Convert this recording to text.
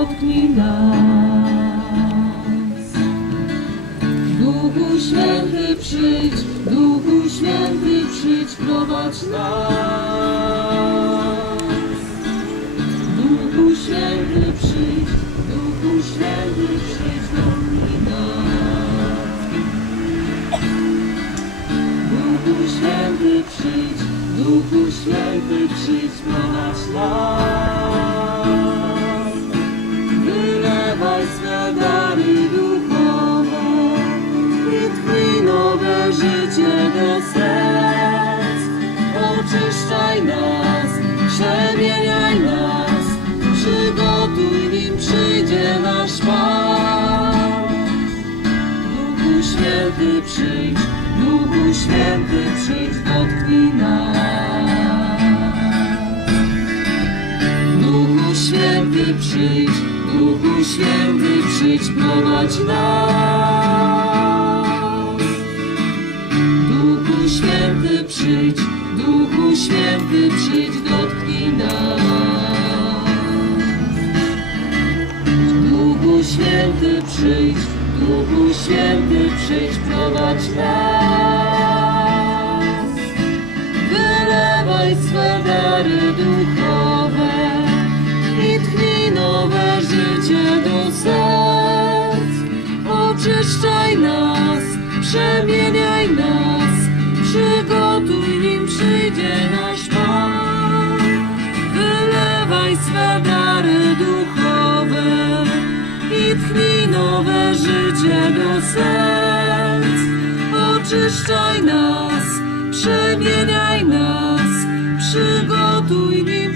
dotknij nas. Duchu Święty przyjdź, Duchu Święty przyjdź, prowadź nas. Duchu Święty przyjdź, Duchu Święty przyjdź, dotknij nas. Duchu Święty przyjdź, Duchu Święty przyjdź, prowadź nas. Wylewaj swe dary duchowe i tchnij nowe życie do serc. Oczyszczaj nas, przemieniaj nas, przygotuj, nim przyjdzie nasz Pan. Duchu Święty przyjdź, Duchu Święty przyjdź, dotknij nas. Duchu Święty przyjdź, Duchu Święty przyjdź, prowadź nas. Duchu Święty przyjdź, Duchu Święty przyjdź, dotknij nas. Duchu Święty przyjdź, Duchu Święty przyjdź, prowadź nas. Wylewaj swe dary duchowe i tchnij nowe życie do serc. Oczyszczaj nas, przemieniaj nas, przygotuj, nim przyjdzie nasz Pan. Wylewaj swe dary duchowe i tchnij nowe życie do serc. Oczyszczaj nas, przemieniaj nas, przygotuj, nim